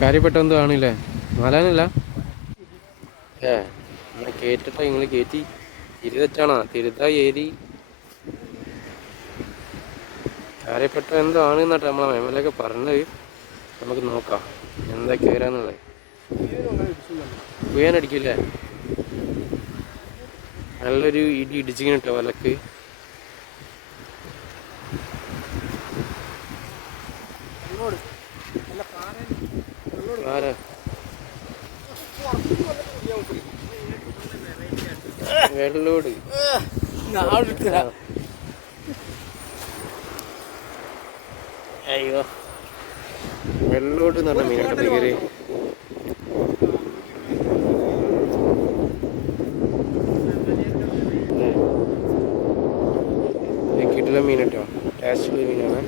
കാര്യപ്പെട്ട എന്തോ ആണില്ലേ? മലാനല്ല നമ്മളെ കേട്ടിട്ടോ നിങ്ങൾ കയറ്റി തിരുതെറ്റാണോ തിരുത്ത ഏരി കാര്യപ്പെട്ട എന്തോ ആണ് എന്നിട്ട് നമ്മളെ മെമ്മലൊക്കെ പറഞ്ഞത്. നമുക്ക് നോക്കാം എന്തൊക്കെ വരാന്നുള്ളത്. കുയാനടിക്കില്ലേ? നല്ലൊരു ഇടി ഇടിച്ചിങ്ങനെ കേട്ടോ വലക്ക്. ആരാ വെള്ളോട് അയ്യോ വെള്ളോട് എന്ന് പറഞ്ഞ മീനാട്ട പേര്. കിട്ടുന്ന മീൻ കേട്ടോ, ടേസ്റ്റുള്ള മീനാണ്.